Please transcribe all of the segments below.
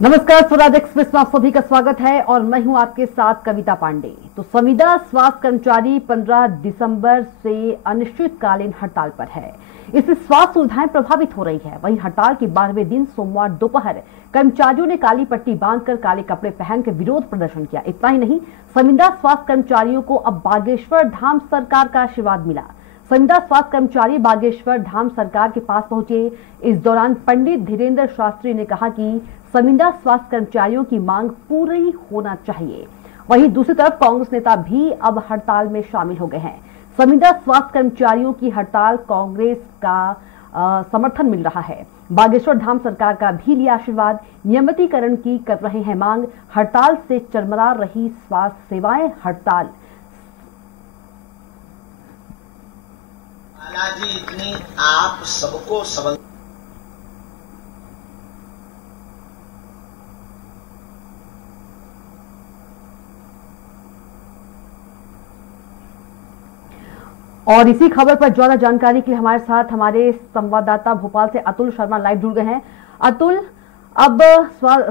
नमस्कार, स्वराज एक्सप्रेस में आप सभी का स्वागत है और मैं हूं आपके साथ कविता पांडे। तो संविदा स्वास्थ्य कर्मचारी 15 दिसंबर से अनिश्चितकालीन हड़ताल पर है। इससे स्वास्थ्य सुविधाएं प्रभावित हो रही है। वहीं हड़ताल के 12वें दिन सोमवार दोपहर कर्मचारियों ने काली पट्टी बांधकर काले कपड़े पहनकर विरोध प्रदर्शन किया। इतना ही नहीं, संविदा स्वास्थ्य कर्मचारियों को अब बागेश्वर धाम सरकार का आशीर्वाद मिला। संविदा स्वास्थ्य कर्मचारी बागेश्वर धाम सरकार के पास पहुंचे। इस दौरान पंडित धीरेन्द्र शास्त्री ने कहा कि संविदा स्वास्थ्य कर्मचारियों की मांग पूरी होना चाहिए। वहीं दूसरी तरफ कांग्रेस नेता भी अब हड़ताल में शामिल हो गए हैं। संविदा स्वास्थ्य कर्मचारियों की हड़ताल कांग्रेस का समर्थन मिल रहा है। बागेश्वर धाम सरकार का भी लिया आशीर्वाद, नियमितीकरण की कर रहे हैं मांग। हड़ताल से चरमरा रही स्वास्थ्य सेवाएं। हड़ताल जी इतनी आप सबको समझ और इसी खबर पर ज्यादा जानकारी के लिए हमारे साथ हमारे संवाददाता भोपाल से अतुल शर्मा लाइव जुड़ गए हैं। अतुल, अब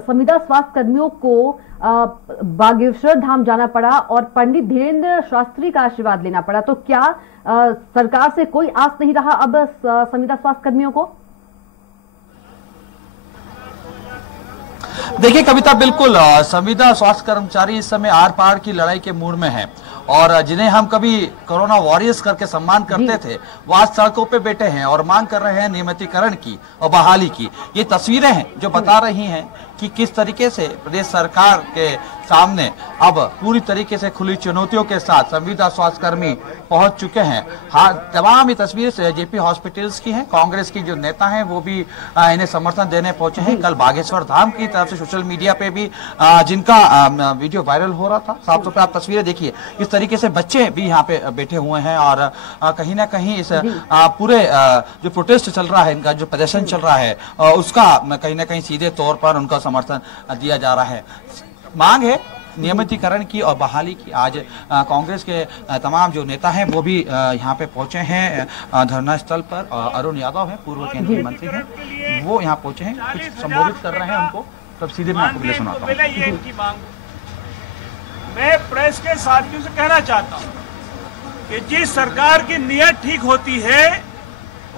संविदा स्वास्थ्य कर्मियों को बागेश्वर धाम जाना पड़ा और पंडित धीरेन्द्र शास्त्री का आशीर्वाद लेना पड़ा, तो क्या सरकार से कोई आस नहीं रहा अब संविदा स्वास्थ्य कर्मियों को? देखिए कविता, बिल्कुल संविदा स्वास्थ्य कर्मचारी इस समय आर पार की लड़ाई के मूड में है और जिन्हें हम कभी कोरोना वॉरियर्स करके सम्मान करते थे, वो आज सड़कों पे बैठे हैं और मांग कर रहे हैं नियमितीकरण की और बहाली की। ये तस्वीरें हैं जो बता रही हैं कि किस तरीके से प्रदेश सरकार के सामने अब पूरी तरीके से खुली चुनौतियों के साथ संविदा स्वास्थ्य कर्मी पहुंच चुके हैं। हाँ, तमाम ये तस्वीर से जेपी हॉस्पिटल्स की हैं। कांग्रेस की जो नेता हैं वो भी इन्हें समर्थन देने पहुंचे हैं। कल बागेश्वर धाम की तरफ से सोशल मीडिया पे भी जिनका वीडियो वायरल हो रहा था, साफ तौर पर आप तस्वीरें देखिए, इस तरीके से बच्चे भी यहाँ पे बैठे हुए हैं और कहीं ना कहीं इस पूरे जो प्रोटेस्ट चल रहा है, इनका जो प्रदर्शन चल रहा है, उसका कहीं ना कहीं सीधे तौर पर उनका समर्थन दिया जा रहा है। मांग है नियमितीकरण की और बहाली की। आज कांग्रेस के तमाम जो नेता हैं वो भी यहाँ पे पहुंचे हैं धरना स्थल पर। अरुण यादव है, पूर्व केंद्रीय मंत्री हैं, वो यहाँ पहुंचे हैं, कुछ संबोधित कर रहे हैं उनको। तब सीधे मैं आपको सुनाता हूँ। मैं प्रेस के साथियों से कहना चाहता हूँ कि जिस सरकार की नीयत ठीक होती है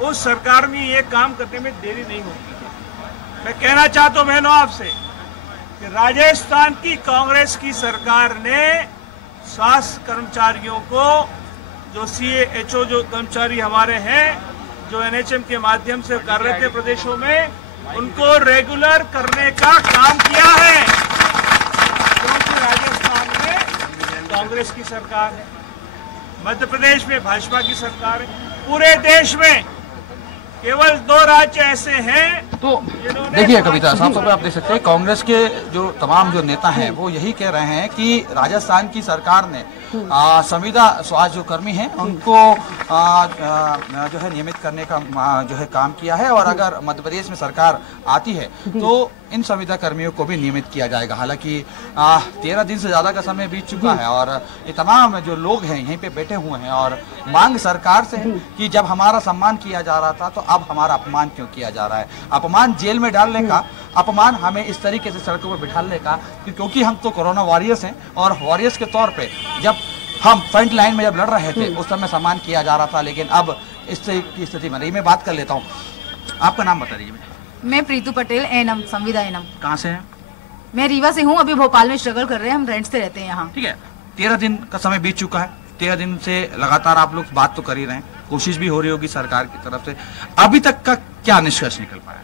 उस सरकार में ये काम करने में देरी नहीं होती है। मैं कहना चाहता हूँ बहनों आपसे कि राजस्थान की कांग्रेस की सरकार ने स्वास्थ्य कर्मचारियों को, जो CHO जो कर्मचारी हमारे हैं, जो NHM के माध्यम से कर रहे थे प्रदेशों में, उनको रेगुलर करने का काम किया है। क्योंकि राजस्थान में कांग्रेस की सरकार है, मध्य प्रदेश में भाजपा की सरकार है, पूरे देश में केवल 2 राज्य ऐसे हैं। तो देखिए कविता, साफ तौर पर आप देख सकते हैं कांग्रेस के जो तमाम जो नेता हैं वो यही कह रहे हैं कि राजस्थान की सरकार ने संविदा स्वास्थ्य जो कर्मी हैं उनको जो है नियमित करने का जो है काम किया है और अगर मध्य प्रदेश में सरकार आती है तो इन संविदा कर्मियों को भी नियमित किया जाएगा। हालांकि 13 दिन से ज्यादा का समय बीत चुका है और ये तमाम जो लोग हैं यहीं पे बैठे हुए हैं और मांग सरकार से है कि जब हमारा सम्मान किया जा रहा था तो अब हमारा अपमान क्यों किया जा रहा है। अपमान जेल में डालने का, अपमान हमें इस तरीके से सड़कों पर बिठाने का, क्योंकि हम तो कोरोना वॉरियर्स हैं और वॉरियर्स के तौर पर जब हम फ्रंट लाइन में जब लड़ रहे थे उस समय सम्मान किया जा रहा था, लेकिन अब इस की स्थिति में नहीं। मैं बात कर लेता हूँ, आपका नाम बता दीजिए। मैं प्रीतू पटेल, एनम संविदा एनम। कहाँ से हैं? मैं रीवा से हूँ, अभी भोपाल में स्ट्रगल कर रहे हैं, हम रेंट से रहते हैं यहाँ। ठीक है, 13 दिन का समय बीत चुका है। 13 दिन से लगातार आप लोग बात तो कर ही रहे हैं, कोशिश भी हो रही होगी सरकार की तरफ से। अभी तक का क्या निष्कर्ष निकल पाया?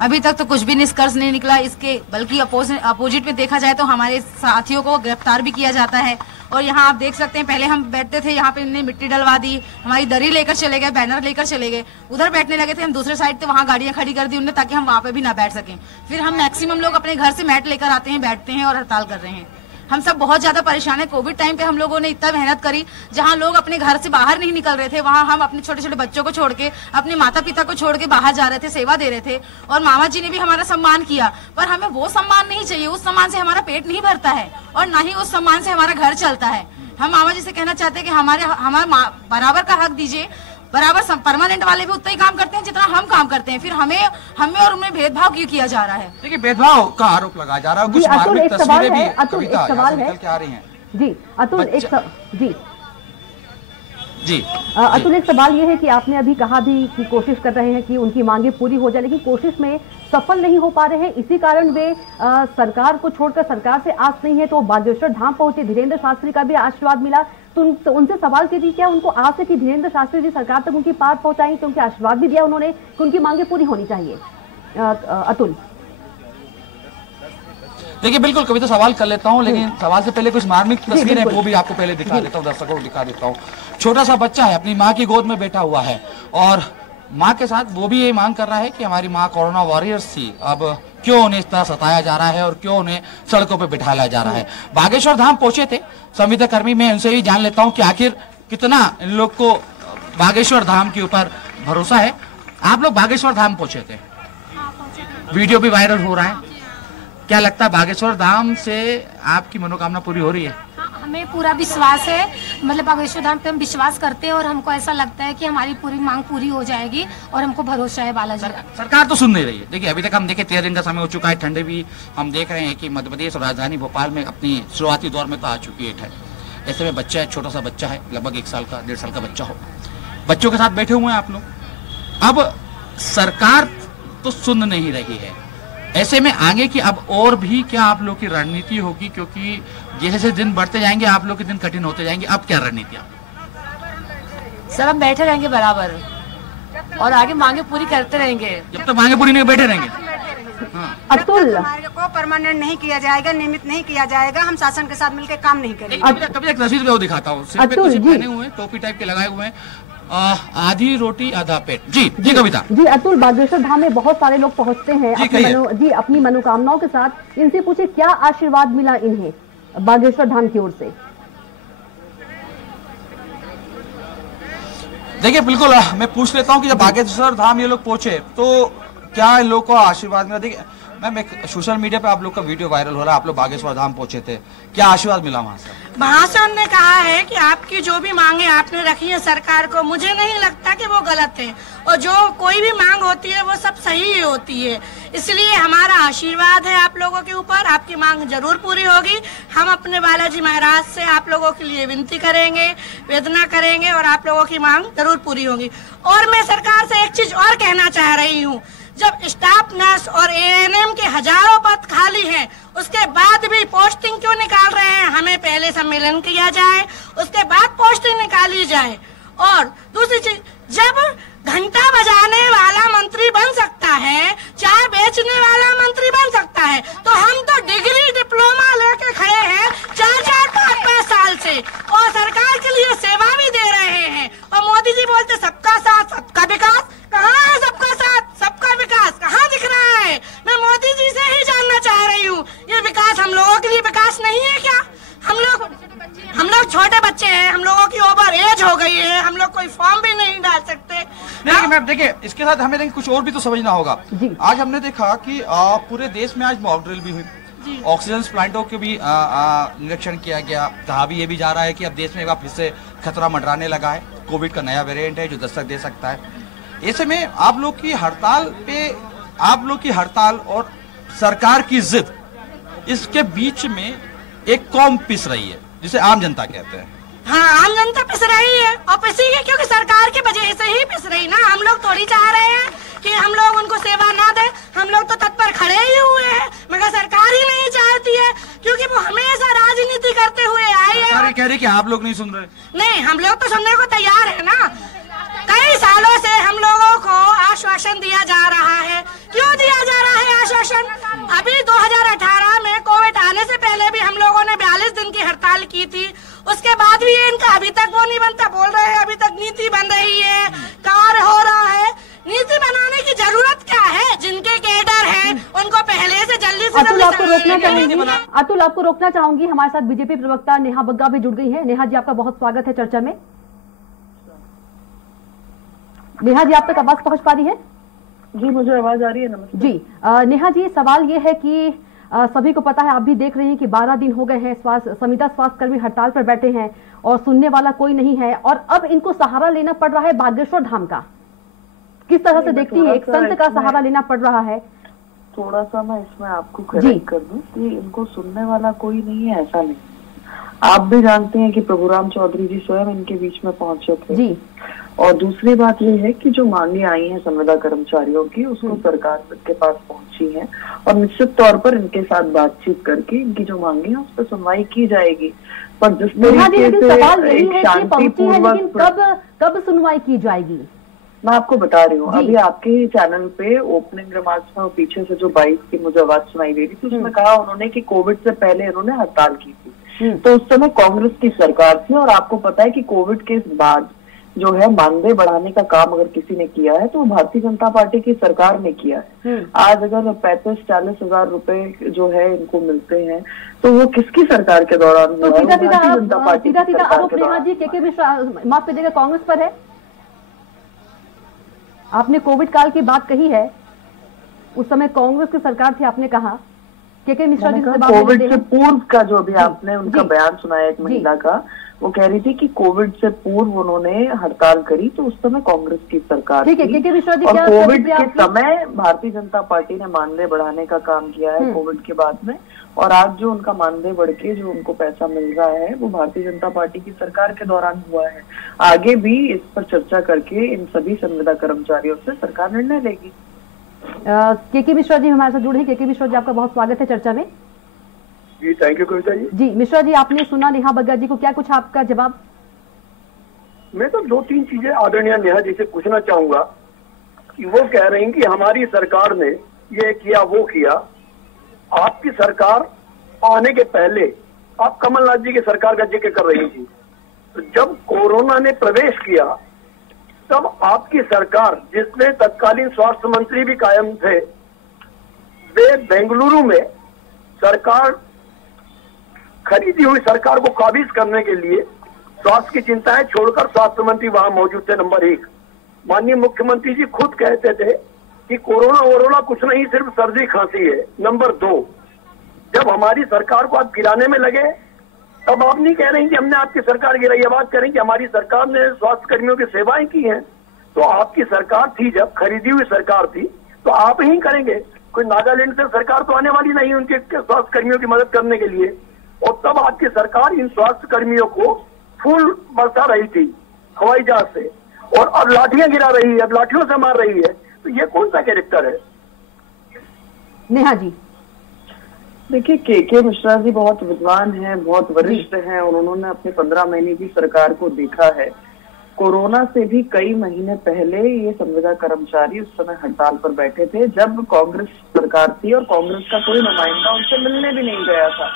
अभी तक तो कुछ भी निष्कर्ष नहीं निकला इसके, बल्कि अपोजिट में देखा जाए तो हमारे साथियों को गिरफ्तार भी किया जाता है। और यहाँ आप देख सकते हैं, पहले हम बैठते थे, यहाँ पे इन्हें मिट्टी डलवा दी, हमारी दरी लेकर चले गए, बैनर लेकर चले गए, उधर बैठने लगे थे हम दूसरे साइड, तो वहाँ गाड़ियाँ खड़ी कर दी उन्होंने ताकि हम वहाँ पे भी ना बैठ सकें। फिर हम मैक्सिमम लोग अपने घर से मैट लेकर आते हैं, बैठते हैं और हड़ताल कर रहे हैं। हम सब बहुत ज्यादा परेशान है। कोविड टाइम पे हम लोगों ने इतना मेहनत करी, जहां लोग अपने घर से बाहर नहीं निकल रहे थे, वहां हम अपने छोटे छोटे बच्चों को छोड़ के, अपने माता पिता को छोड़ के बाहर जा रहे थे, सेवा दे रहे थे। और मामा जी ने भी हमारा सम्मान किया, पर हमें वो सम्मान नहीं चाहिए। उस सम्मान से हमारा पेट नहीं भरता है और ना ही उस सम्मान से हमारा घर चलता है। हम मामा जी से कहना चाहते हैं कि हमारा बराबर का हक दीजिए, बराबर परमानेंट वाले भी उतना ही काम करते हैं जितना हम काम करते हैं, फिर हमें और उनमें भेदभाव क्यों किया जा रहा है? देखिए भेदभाव का आरोप लगाया जा रहा है, कुछ मार्मिक तस्वीरें भी कविता निकल के आ रही हैं। जी अतुल, जी अतुल, एक सवाल ये है कि आपने अभी कहा भी कि कोशिश कर रहे हैं कि उनकी मांगे पूरी हो जाए, लेकिन कोशिश में सफल नहीं हो पा रहे हैं, इसी कारण वे सरकार को छोड़कर, सरकार से आस नहीं है तो बागेश्वर धाम पहुंचे। धीरेन्द्र शास्त्री का भी आशीर्वाद मिला, तो उनसे सवाल कीजिए क्या उनको आस है कि धीरेन्द्र शास्त्री जी सरकार तक उनकी बात पहुंचाएंगे, क्योंकि आशीर्वाद भी दिया उन्होंने कि उनकी मांगे पूरी होनी चाहिए। अतुल देखिए बिल्कुल कविता, सवाल कर लेता हूं, लेकिन सवाल से पहले कुछ मार्मिक तस्वीरें वो भी आपको पहले दिखा देता हूं, दर्शकों को दिखा देता हूं। छोटा सा बच्चा है, अपनी माँ की गोद में बैठा हुआ है और माँ के साथ वो भी ये मांग कर रहा है कि हमारी माँ कोरोना वॉरियर्स थी, अब क्यों उन्हें इस तरह सताया जा रहा है और क्यों उन्हें सड़कों पर बिठाया जा रहा है। बागेश्वर धाम पहुंचे थे संविदा कर्मी, मैं उनसे भी जान लेता हूँ कि आखिर कितना इन लोग को बागेश्वर धाम के ऊपर भरोसा है। आप लोग बागेश्वर धाम पहुंचे थे, वीडियो भी वायरल हो रहा है, क्या लगता है बागेश्वर धाम से आपकी मनोकामना पूरी हो रही है? हमें पूरा विश्वास है, मतलब बागेश्वर धाम पे हम विश्वास करते हैं और हमको ऐसा लगता है कि हमारी पूरी मांग पूरी हो जाएगी और हमको भरोसा है बालाजी। सरकार तो सुन नहीं रही है। देखिए अभी तक हम देखे 13 दिन का समय हो चुका है, ठंडे भी हम देख रहे हैं कि मध्य प्रदेश और राजधानी भोपाल में अपनी शुरुआती दौर में तो आ चुकी है ठंड। ऐसे में बच्चा है, छोटा सा बच्चा है, लगभग 1 साल का 1.5 साल का बच्चा हो, बच्चों के साथ बैठे हुए हैं आप लोग। अब सरकार तो सुन नहीं रही है, ऐसे में आगे की अब और भी क्या आप लोग की रणनीति होगी, क्योंकि जैसे जैसे दिन बढ़ते जाएंगे आप लोग के दिन कठिन होते जाएंगे, अब क्या रणनीति? सर हम बैठे रहेंगे बराबर और आगे मांगे पूरी करते रहेंगे जब तक मांगे पूरी नहीं बैठे रहेंगे। अतुल, हमारे को परमानेंट नहीं किया जाएगा, नियमित नहीं किया जाएगा, हम शासन के साथ मिलकर काम नहीं करेंगे। कभी एक तस्वीर वो दिखाता हूँ, सिर पे कुछ पहने हुए टोपी टाइप के लगाए हुए हैं, आधी रोटी आधा पेट। जी कविता। जी अतुल, बागेश्वर धाम में बहुत सारे लोग पहुंचते हैं अपनी मनोकामनाओं के साथ, इनसे पूछे क्या आशीर्वाद मिला इन्हें बागेश्वर धाम की ओर से? देखिए बिल्कुल मैं पूछ लेता हूं कि जब बागेश्वर धाम ये लोग पहुंचे तो क्या इन लोग को आशीर्वाद मिला? देखिए मैम, एक सोशल मीडिया पे आप लोग का वीडियो वायरल हो रहा है, आप लोग बागेश्वर धाम पहुंचे थे, क्या आशीर्वाद मिला वहां से? वहाँ से उन्होंने कहा है कि आपकी जो भी मांगे आपने रखी है सरकार को, मुझे नहीं लगता कि वो गलत है, और जो कोई भी मांग होती है वो सब सही ही होती है। इसलिए हमारा आशीर्वाद है आप लोगों के ऊपर, आपकी मांग जरूर पूरी होगी। हम अपने बालाजी महाराज से आप लोगों के लिए विनती करेंगे, वेदना करेंगे और आप लोगों की मांग जरूर पूरी होगी। और मैं सरकार से एक चीज और कहना चाह रही हूँ, जब स्टाफ नर्स और एएनएम के हजारों पद खाली हैं, उसके बाद भी पोस्टिंग क्यों निकाल रहे हैं? हमें पहले सम्मेलन किया जाए, उसके बाद पोस्टिंग निकाली जाए। और दूसरी चीज, जब घंटा बजाने वाला मंत्री बन सकता है, चाय बेचने वाला मंत्री बन सकता है, तो हम तो डिग्री डिप्लोमा लेके खड़े हैं 4-4, 5-5 साल से और सरकार के लिए सेवा भी दे रहे हैं। और मोदी जी बोलते सबका साथ सबका विकास, कहाँ है सबका साथ सबका विकास? कहाँ दिख रहा है? मैं मोदी जी से ही जानना चाह रही हूँ, ये विकास हम लोगों के लिए विकास नहीं है क्या? हम लोग छोटे बच्चे हैं, हम लोगों की ओवर एज हो गई है, हम लोग कोई फॉर्म भी नहीं डाल सकते। नहीं मैम, देखिए इसके साथ हमें लेकिन कुछ और भी तो समझना होगा। आज हमने देखा कि पूरे देश में आज मॉक ड्रिल भी हुई, ऑक्सीजन प्लांटों के भी निरीक्षण किया गया। कहा भी ये भी जा रहा है कि अब देश में एक बार फिर से खतरा मंडराने लगा है, कोविड का नया वेरिएंट है जो दस्तक दे सकता है। ऐसे में आप लोग की हड़ताल और सरकार की जिद, इसके बीच में एक कौम पिस रही है जिसे आम जनता कहते हैं। हाँ, आम जनता पिस रही है और पिसेगी क्योंकि सरकार की वजह से ही पिस रही ना। हम लोग थोड़ी चाह रहे हैं कि हम लोग उनको सेवा ना दे, हम लोग तो तत्पर खड़े ही हुए हैं, मगर सरकार ही नहीं चाहती है क्योंकि वो हमेशा राजनीति करते हुए आई है। सरकार कह रही कि आप लोग नहीं सुन रहे। नहीं, हम लोग तो सुनने को तैयार है ना। कई सालों से हम लोगों को आश्वासन दिया जा रहा है। क्यों दिया जा रहा है आश्वासन? अभी 2018 में कोविड आने से पहले भी हम लोगों ने 42 दिन की हड़ताल की थी, उसके बाद भी इनका अभी तक वो नहीं बनता। बोल रहे हैं अभी तक नीति बन रही है, कार्य हो रहा है। नीति बनाने की जरूरत क्या है? जिनके कैडर हैं उनको पहले से जल्दी से अतुल, आपको रोकना चाहूंगी। हमारे साथ बीजेपी प्रवक्ता नेहा बग्गा भी जुड़ गई है। नेहा जी, आपका बहुत स्वागत है चर्चा में। नेहा जी, आप तक आवाज पहुंच पा रही है? जी, मुझे आवाज आ रही है। नमस्ते जी। नेहा जी, सवाल ये है कि सभी को पता है, आप भी देख रहे हैं कि 12 दिन हो गए हैं संविदा स्वास्थ्यकर्मी हड़ताल पर बैठे हैं और सुनने वाला कोई नहीं है, और अब इनको सहारा लेना पड़ रहा है बागेश्वर धाम का। किस तरह से देखती है, एक संत का सहारा लेना पड़ रहा है? थोड़ा सा मैं इसमें आपको करेक्ट कर दूं कि इनको सुनने वाला कोई नहीं है, ऐसा नहीं। आप भी जानते हैं कि प्रभुराम चौधरी जी स्वयं इनके बीच में पहुंचे थे जी। और दूसरी बात ये है कि जो मांगे आई हैं संविदा कर्मचारियों की, उसको सरकार के पास पहुंची है और निश्चित तौर पर इनके साथ बातचीत करके इनकी जो मांगे हैं उस पर सुनवाई की जाएगी। पर जिस तरीके से एक शांतिपूर्वक कब सुनवाई की जाएगी, मैं आपको बता रही हूँ। अभी आपके ही चैनल पे ओपनिंग रिमार्क्स में पीछे से जो 22 की मुझे आवाज सुनाई दे रही थी, उसमें कहा उन्होंने कि कोविड से पहले इन्होंने हड़ताल की थी, तो उस समय कांग्रेस की सरकार थी। और आपको पता है कि कोविड के बाद जो है मानदेय बढ़ाने का काम अगर किसी ने किया है तो भारतीय जनता पार्टी की सरकार ने किया है। आज अगर 35-40 हजार रुपए जो है इनको मिलते हैं तो वो किसकी सरकार के दौरान? तो सीधा आरोप नेहा जी के मिश्रा माफ करिएगा कांग्रेस पर है। आपने कोविड काल की बात कही है, उस समय कांग्रेस की सरकार थी, आपने कहा के मिश्रा जी से कोविड से पूर्व का जो भी आपने उनका बयान सुनाया एक महिला का, वो कह रही थी कि कोविड से पूर्व उन्होंने हड़ताल करी तो उस समय कांग्रेस की सरकार थी। और कोविड के समय भारतीय जनता पार्टी ने मानदेय बढ़ाने का काम किया है कोविड के बाद में, और आज जो उनका मानदेय बढ़ के जो उनको पैसा मिल रहा है वो भारतीय जनता पार्टी की सरकार के दौरान हुआ है। आगे भी इस पर चर्चा करके इन सभी संविदा कर्मचारियों से सरकार निर्णय लेगी। के मिश्रा जी हमारे साथ जुड़े हैं। के मिश्रा जी, आपका बहुत स्वागत है चर्चा में। जी थैंक यू कविता जी। जी मिश्रा जी, आपने सुना नेहा बग्गा जी को, क्या कुछ आपका जवाब? मैं तो 2-3 चीजें आदरणीय नेहा जी से पूछना चाहूंगा कि वो कह रही हैं कि हमारी सरकार ने ये किया वो किया। आपकी सरकार आने के पहले आप कमलनाथ जी की सरकार का जिक्र कर रही थी, तो जब कोरोना ने प्रवेश किया तब आपकी सरकार, जिसमें तत्कालीन स्वास्थ्य मंत्री भी कायम थे, वे बेंगलुरु में सरकार खरीदी हुई सरकार को काबिज करने के लिए स्वास्थ्य की चिंताएं छोड़कर स्वास्थ्य मंत्री वहां मौजूद थे। नंबर 1, माननीय मुख्यमंत्री जी खुद कहते थे कि कोरोना कुछ नहीं, सिर्फ सर्दी खांसी है। नंबर 2, जब हमारी सरकार को आप गिराने में लगे तब आप नहीं कह रहे कि हमने आपकी सरकार गिराई, ये बात करें कि हमारी सरकार ने स्वास्थ्य कर्मियों की सेवाएं की हैं। तो आपकी सरकार थी, जब खरीदी हुई सरकार थी, तो आप ही करेंगे। कोई नागालैंड से सरकार तो आने वाली नहीं उनके स्वास्थ्य कर्मियों की मदद करने के लिए। और तब आपकी सरकार इन स्वास्थ्य कर्मियों को फूल बरसा रही थी हवाई जहाज से, और अब लाठियां गिरा रही है, अब लाठियों से मार रही है। तो ये कौन सा कैरेक्टर है? नेहा जी, देखिए के मिश्रा जी बहुत विद्वान हैं, बहुत वरिष्ठ हैं, और उन्होंने अपने 15 महीने की सरकार को देखा है। कोरोना से भी कई महीने पहले ये संविदा कर्मचारी उस समय हड़ताल पर बैठे थे जब कांग्रेस सरकार थी, और कांग्रेस का कोई नुमाइंदा उनसे मिलने भी नहीं गया था।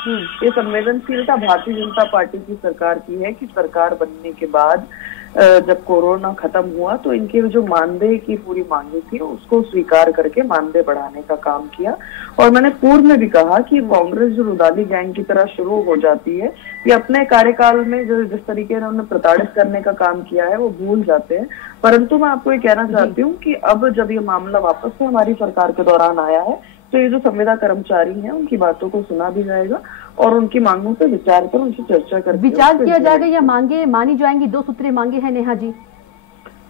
ये संवेदनशीलता भारतीय जनता पार्टी की सरकार की है कि सरकार बनने के बाद जब कोरोना खत्म हुआ तो इनके जो मानदेय की पूरी मांगी थी उसको स्वीकार करके मानदेय बढ़ाने का काम किया। और मैंने पूर्व में भी कहा कि कांग्रेस जो रुदाली गैंग की तरह शुरू हो जाती है, ये अपने कार्यकाल में जिस तरीके से उन्होंने प्रताड़ित करने का काम किया है वो भूल जाते हैं। परंतु मैं आपको ये कहना चाहती हूँ कि अब जब ये मामला वापस से हमारी सरकार के दौरान आया है तो ये जो संविदा कर्मचारी हैं उनकी बातों को सुना भी जाएगा और उनकी मांगों पर विचार कर उनसे चर्चा कर विचार किया जाएगा या मांगे मानी जाएंगी। 2 सूत्रीय मांगे हैं नेहा जी,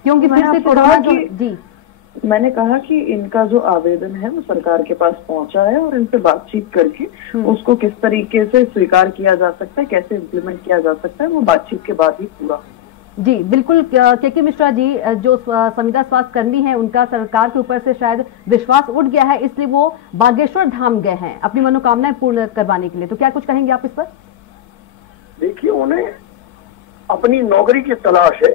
क्योंकि फिर से कोरोना जी मैंने कहा कि इनका जो आवेदन है वो सरकार के पास पहुंचा है और इनसे बातचीत करके उसको किस तरीके से स्वीकार किया जा सकता है, कैसे इम्प्लीमेंट किया जा सकता है, वो बातचीत के बाद ही पूरा। जी बिल्कुल। के मिश्रा जी, जो संविदा स्वास्थ्य कर्मी हैं उनका सरकार के ऊपर से शायद विश्वास उठ गया है, इसलिए वो बागेश्वर धाम गए हैं अपनी मनोकामनाएं पूर्ण करवाने के लिए। तो क्या कुछ कहेंगे आप इस पर? देखिए, उन्हें अपनी नौकरी की तलाश है,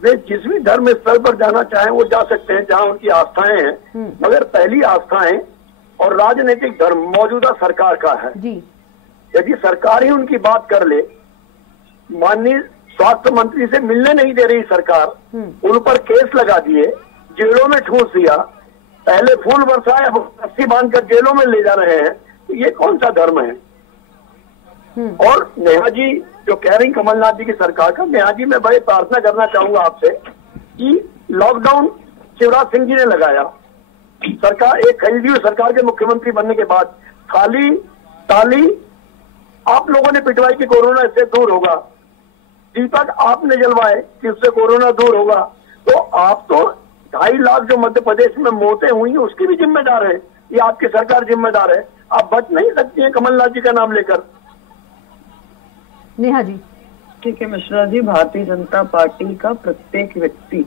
वे जिस भी धर्म स्थल पर जाना चाहें वो जा सकते हैं जहां उनकी आस्थाएं हैं, मगर पहली आस्थाएं और राजनीतिक धर्म मौजूदा सरकार का है। यदि सरकार ही उनकी बात कर ले, माननीय स्वास्थ्य मंत्री से मिलने नहीं दे रही सरकार, उन पर केस लगा दिए, जेलों में ठूस दिया, पहले फूल बरसाया, रस्सी बांधकर जेलों में ले जा रहे हैं, तो ये कौन सा धर्म है? और नेहा जी जो कह रही कमलनाथ जी की सरकार का, नेहा जी मैं बड़े प्रार्थना करना चाहूंगा आपसे कि लॉकडाउन शिवराज सिंह जी ने लगाया, सरकार एक खरीदी हुई सरकार के मुख्यमंत्री बनने के बाद खाली ताली आप लोगों ने पिटवाई कि कोरोना इससे दूर होगा, दीपक आपने जलवाए कि उससे कोरोना दूर होगा। तो आप तो 2.5 लाख जो मध्य प्रदेश में मौतें हुई उसकी भी जिम्मेदार है, ये आपकी सरकार जिम्मेदार है। आप बच नहीं सकती हैं कमलनाथ जी का नाम लेकर। नेहा जी। ठीक है मिश्रा जी, भारतीय जनता पार्टी का प्रत्येक व्यक्ति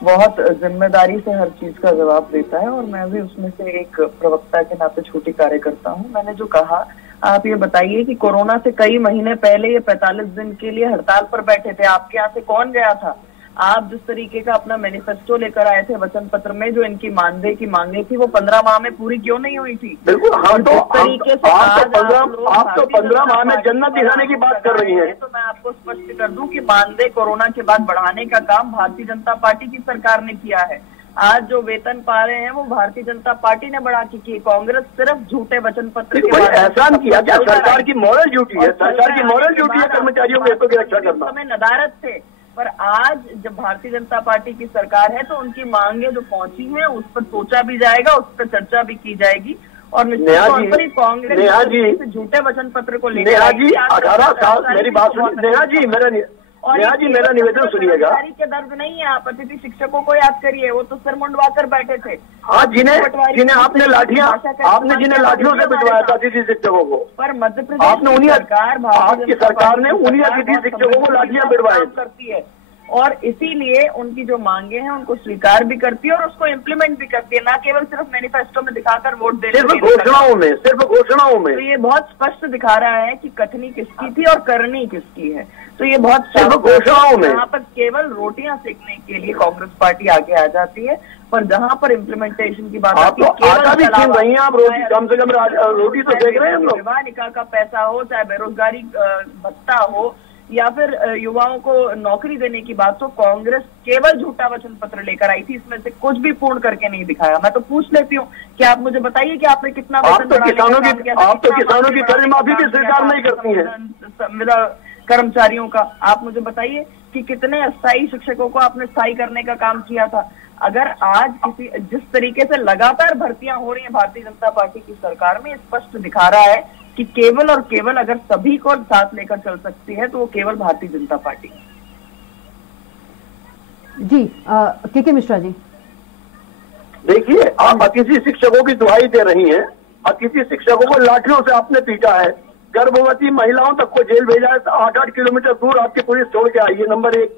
बहुत जिम्मेदारी से हर चीज का जवाब देता है और मैं भी उसमें से एक प्रवक्ता के नाते छोटी कार्यकर्ता हूँ। मैंने जो कहा, आप ये बताइए कि कोरोना से कई महीने पहले ये 45 दिन के लिए हड़ताल पर बैठे थे, आपके यहाँ से कौन गया था? आप जिस तरीके का अपना मैनिफेस्टो लेकर आए थे वचन पत्र में, जो इनकी मानदेय की मांगे थी वो 15 माह में पूरी क्यों नहीं हुई थी? बिल्कुल, हम तो तरीके से आप तो 15 माह में जन्नत दिखाने की बात कर रही हैं। तो मैं आपको स्पष्ट कर दूं कि मानदेय कोरोना के बाद बढ़ाने का काम भारतीय जनता पार्टी की सरकार ने किया है। आज जो वेतन पा रहे हैं वो भारतीय जनता पार्टी ने बढ़ा के की, कांग्रेस सिर्फ झूठे वचन पत्र के बाद एहसान किया क्या? सरकार की मॉरल ड्यूटी है, सरकार की मॉरल ड्यूटी है कर्मचारियों के हितों की रक्षा करना। समय नदारत थे, पर आज जब भारतीय जनता पार्टी की सरकार है तो उनकी मांगे जो पहुंची हैं उस पर सोचा भी जाएगा, उस पर चर्चा भी की जाएगी और निश्चित तौर पर कांग्रेस झूठे वचन पत्र को लेकर 18 साल मेरी बात सुनिए। नेहा जी मेरा निवेदन सुनिएगा। के दर्द नहीं है, आप अतिथि शिक्षकों को याद करिए, वो तो सिर मुंडवा कर बैठे थे। हाँ, जिन्हें आपने लाठियों से पिटवाया था अतिथि शिक्षकों को, पर मध्य प्रदेश आपने आपकी सरकार ने उन्हीं अतिथि शिक्षकों को लाठियां पिटवाई करती है और इसीलिए उनकी जो मांगे हैं उनको स्वीकार भी करती है और उसको इम्प्लीमेंट भी करती है, ना केवल सिर्फ मैनिफेस्टो में दिखाकर वोट देने। सिर्फ घोषणाओं में। तो ये बहुत स्पष्ट दिखा रहा है कि कथनी किसकी थी और करनी किसकी है। तो ये बहुत सिर्फ घोषणाओं में, यहाँ पर केवल रोटियां सेकने के लिए कांग्रेस पार्टी आगे आ जाती है, पर जहाँ पर इम्प्लीमेंटेशन की बात आती है, आटा भी छीन रही हैं आप, रोटी कम से कम रोटी तो सेक रहे हैं हम लोग। विवाह निकाह का पैसा हो, चाहे बेरोजगारी भत्ता हो या फिर युवाओं को नौकरी देने की बात, तो कांग्रेस केवल झूठा वचन पत्र लेकर आई थी, इसमें से कुछ भी पूर्ण करके नहीं दिखाया। मैं तो पूछ लेती हूँ कि आप मुझे बताइए कि आपने कितना आप तो किसानों की कर्ज माफी भी स्वीकार नहीं करती है संविदा कर्मचारियों का। आप मुझे बताइए कि कितने अस्थायी शिक्षकों को आपने स्थायी करने का काम किया था। अगर आज जिस तरीके से लगातार भर्तियां हो रही हैं भारतीय जनता पार्टी की सरकार में, स्पष्ट दिखा रहा है कि केवल और केवल अगर सभी को साथ लेकर चल सकती है तो वो केवल भारतीय जनता पार्टी। जी के मिश्रा जी, देखिए, आप अतिथि शिक्षकों की दुहाई दे रही हैं। अतिथि शिक्षकों को लाठियों से आपने पीटा है, गर्भवती महिलाओं तक को जेल भेजा है, 8-8 किलोमीटर दूर आपकी पुलिस छोड़ के आई है। नंबर 1,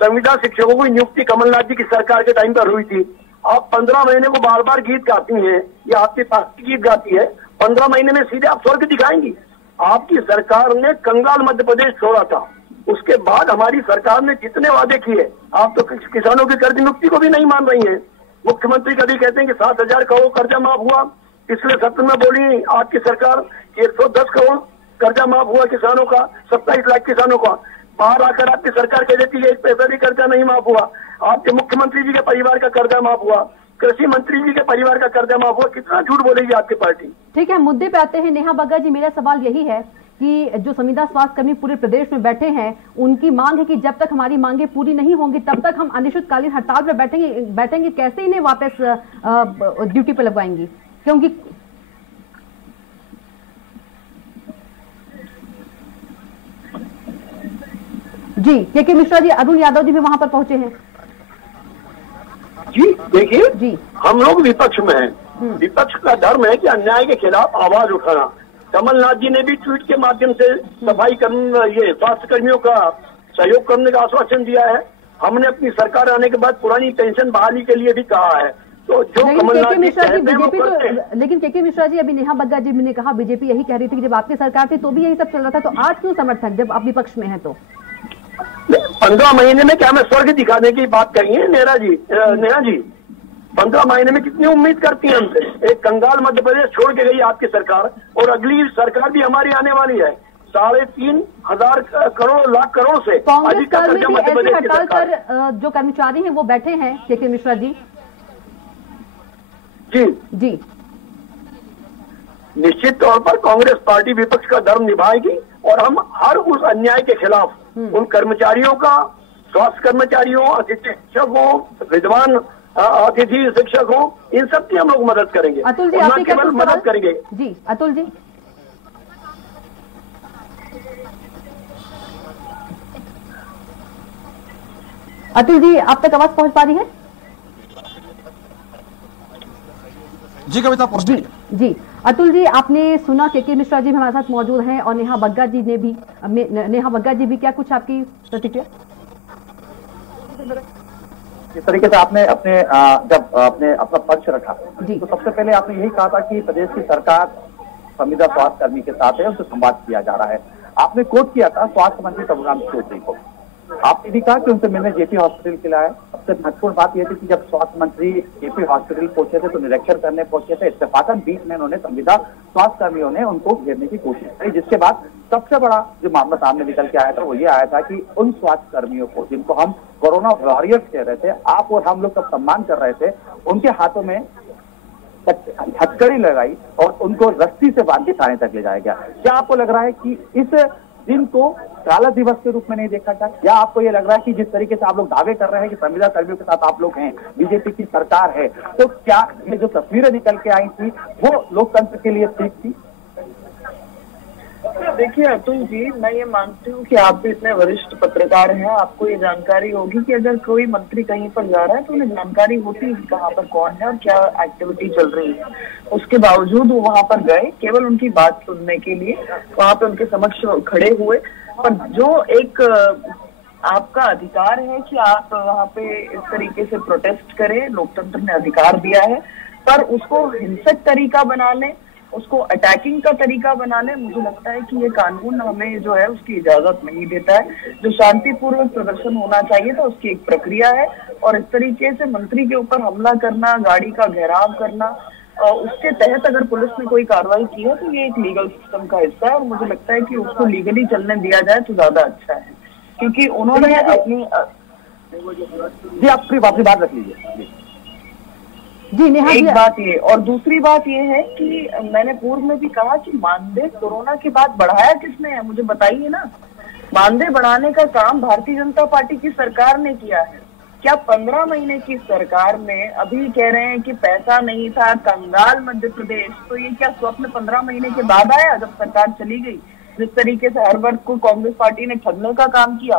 संविदा शिक्षकों की नियुक्ति कमलनाथ जी की सरकार के टाइम पर हुई थी। आप 15 महीने को बार बार गीत गाती हैं, या आपकी पार्टी गीत गाती है, 15 महीने में सीधे आप स्वर्ग दिखाएंगी। आपकी सरकार ने कंगाल मध्य प्रदेश छोड़ा था, उसके बाद हमारी सरकार ने जितने वादे किए, आप तो किसानों की कर्ज मुक्ति को भी नहीं मान रही हैं। मुख्यमंत्री कभी कहते हैं कि 7,000 करोड़ कर्जा माफ हुआ, पिछले सत्र में बोली आपकी सरकार 110 करोड़ कर्जा माफ हुआ किसानों का, 27 लाख किसानों का। बाहर आकर आपकी सरकार कह देती है 1 पैसा भी कर्जा नहीं माफ हुआ। आपके मुख्यमंत्री जी के परिवार का कर्जा माफ हुआ, कृषि मंत्री जी के परिवार का कर्जा माफ हुआ। कितना झूठ बोलेगी आपकी पार्टी। ठीक है, मुद्दे पे आते हैं। नेहा बग्गा जी, मेरा सवाल यही है कि जो संविदा स्वास्थ्य कर्मी पूरे प्रदेश में बैठे हैं, उनकी मांग है कि जब तक हमारी मांगे पूरी नहीं होंगी तब तक हम अनिश्चितकालीन हड़ताल पर बैठेंगे। कैसे इन्हें वापस ड्यूटी पर लगवाएंगी? क्योंकि जी के मिश्रा जी, अरुण यादव जी भी वहां पर पहुंचे हैं। जी देखिए जी, हम लोग विपक्ष में हैं। विपक्ष का धर्म है कि अन्याय के खिलाफ आवाज उठाना। कमलनाथ जी ने भी ट्वीट के माध्यम से सफाई ये स्वास्थ्य कर्मियों का सहयोग करने का आश्वासन दिया है। हमने अपनी सरकार आने के बाद पुरानी पेंशन बहाली के लिए भी कहा है। तो जो कमलनाथ जी कहते हैं वो करते हैं। लेकिन के मिश्रा जी, अभी नेहा बग्गा जी ने कहा बीजेपी यही कह रही थी कि जब आपकी सरकार थी तो भी यही सब चल रहा था, तो आज क्यों समर्थन जब आप विपक्ष में है? तो 15 महीने में क्या हमें स्वर्ग दिखाने की बात कही है नेहा जी? 15 महीने में कितनी उम्मीद करती है हमसे? एक कंगाल मध्य प्रदेश छोड़ के गई आपकी सरकार, और अगली सरकार भी हमारी आने वाली है। 3,500 लाख करोड़ से कांग्रेस काल में भी ऐसी हड़ताल पर जो कर्मचारी हैं वो बैठे हैं के मिश्रा जी। जी निश्चित तौर पर कांग्रेस पार्टी विपक्ष का धर्म निभाएगी और हम हर उस अन्याय के खिलाफ उन कर्मचारियों का, स्वास्थ्य कर्मचारियों, अतिथि शिक्षकों, विद्वान अतिथि शिक्षक हो, इन सब की हम लोग मदद करेंगे। अतुल जी, और आपने न केवल मदद करेंगे। जी अतुल जी, अतुल जी आप तक आवाज पहुंच पा रही है? जी कविता जी जी अतुल जी, आपने सुना के मिश्रा जी हमारे साथ मौजूद हैं और नेहा बग्गा जी ने भी, नेहा बग्गा जी भी, क्या कुछ आपकी प्रतिक्रिया? इस तरीके से आपने जब आपने अपना पक्ष रखा तो सबसे पहले आपने यही कहा था कि प्रदेश की सरकार संविदा स्वास्थ्य कर्मी के साथ है, उनसे संवाद किया जा रहा है। आपने कोट किया था स्वास्थ्य मंत्री प्रभुराम चौधरी को, आपने भी कहा कि उनसे मिलने जेपी हॉस्पिटल के लिए आए। सबसे महत्वपूर्ण बात यह थी कि जब स्वास्थ्य मंत्री जेपी हॉस्पिटल पहुंचे थे तो निरीक्षण करने पहुंचे थे, इत्तेफाकन बीच में उन्होंने संविदा स्वास्थ्य कर्मियों ने उनको घेरने की कोशिश करी, जिसके बाद सबसे बड़ा जो मामला सामने निकल के आया था वो ये आया था कि उन स्वास्थ्य कर्मियों को जिनको हम कोरोना वॉरियर्स कह रहे थे, आप और हम लोग सब सम्मान कर रहे थे, उनके हाथों में हथकड़ी लगाई और उनको रस्सी से बांध के थाने तक ले जाया गया। क्या आपको लग रहा है कि इस दिन को काला दिवस के रूप में नहीं देखा जाए, या आपको ये लग रहा है कि जिस तरीके से आप लोग दावे कर रहे हैं कि संविदा कर्मियों के साथ आप लोग हैं, बीजेपी की सरकार है, तो क्या ये जो तस्वीरें निकल के आई थी वो लोकतंत्र के लिए ठीक थी? देखिए अतुल जी, मैं ये मानती हूँ कि आप भी इतने वरिष्ठ पत्रकार हैं, आपको ये जानकारी होगी कि अगर कोई मंत्री कहीं पर जा रहा है तो उन्हें जानकारी होती है कि कहाँ पर कौन है और क्या एक्टिविटी चल रही है। उसके बावजूद वो वहां पर गए केवल उनकी बात सुनने के लिए, वहां पर उनके समक्ष खड़े हुए। पर जो एक आपका अधिकार है कि आप वहां पे इस तरीके से प्रोटेस्ट करें, लोकतंत्र ने अधिकार दिया है, पर उसको हिंसक तरीका बना लें, उसको अटैकिंग का तरीका बना ले, मुझे लगता है कि ये कानून हमें जो है उसकी इजाजत नहीं देता है। जो शांतिपूर्वक प्रदर्शन होना चाहिए था उसकी एक प्रक्रिया है, और इस तरीके से मंत्री के ऊपर हमला करना, गाड़ी का घेराव करना, उसके तहत अगर पुलिस ने कोई कार्रवाई की है तो ये एक लीगल सिस्टम का हिस्सा है और मुझे लगता है कि उसको लीगली चलने दिया जाए तो ज्यादा अच्छा है, क्योंकि उन्होंने अपनी जी आप अपनी बात रख लीजिए। एक बात ये, और दूसरी बात ये है कि मैंने पूर्व में भी कहा कि मानदेय कोरोना के बाद बढ़ाया किसने है, मुझे बताइए ना। मानदेय बढ़ाने का काम भारतीय जनता पार्टी की सरकार ने किया है। क्या 15 महीने की सरकार में अभी कह रहे हैं कि पैसा नहीं था, कंगाल मध्य प्रदेश, तो ये क्या स्वप्न 15 महीने के बाद आया जब सरकार चली गई? जिस तरीके से हर वर्ग को कांग्रेस पार्टी ने ठगने का काम किया,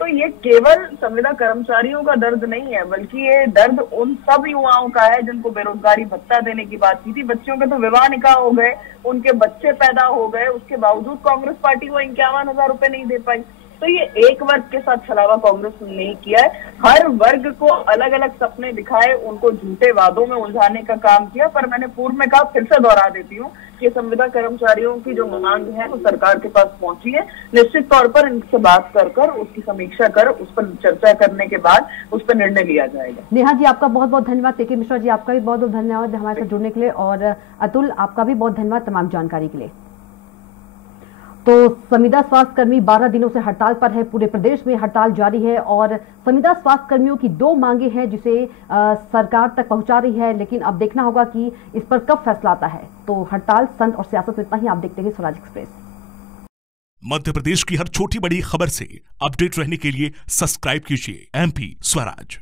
तो ये केवल संविदा कर्मचारियों का दर्द नहीं है, बल्कि ये दर्द उन सब युवाओं का है जिनको बेरोजगारी भत्ता देने की बात की थी। बच्चों के तो विवाह निकाह हो गए, उनके बच्चे पैदा हो गए, उसके बावजूद कांग्रेस पार्टी को 51,000 रुपए नहीं दे पाई। तो ये एक वर्ग के साथ छलावा कांग्रेस ने नहीं किया है, हर वर्ग को अलग अलग सपने दिखाए, उनको झूठे वादों में उलझाने का काम किया। पर मैंने पूर्व में कहा, फिर से दोहरा देती हूँ कि संविदा कर्मचारियों की जो मांग है वो सरकार के पास पहुंची है। निश्चित तौर पर इनसे बात कर उसकी समीक्षा कर उस पर चर्चा करने के बाद उस पर निर्णय लिया जाएगा। नेहा जी आपका बहुत बहुत धन्यवाद। के मिश्रा जी आपका भी बहुत बहुत धन्यवाद हमारे साथ जुड़ने के लिए, और अतुल आपका भी बहुत धन्यवाद तमाम जानकारी के लिए। तो संविदा स्वास्थ्य कर्मी 12 दिनों से हड़ताल पर है, पूरे प्रदेश में हड़ताल जारी है और संविदा स्वास्थ्य कर्मियों की 2 मांगे हैं जिसे सरकार तक पहुंचा रही है, लेकिन अब देखना होगा कि इस पर कब फैसला आता है। तो हड़ताल, संत और सियासत में इतना ही। आप देखते हैं स्वराज एक्सप्रेस। मध्य प्रदेश की हर छोटी बड़ी खबर से अपडेट रहने के लिए सब्सक्राइब कीजिए MP स्वराज।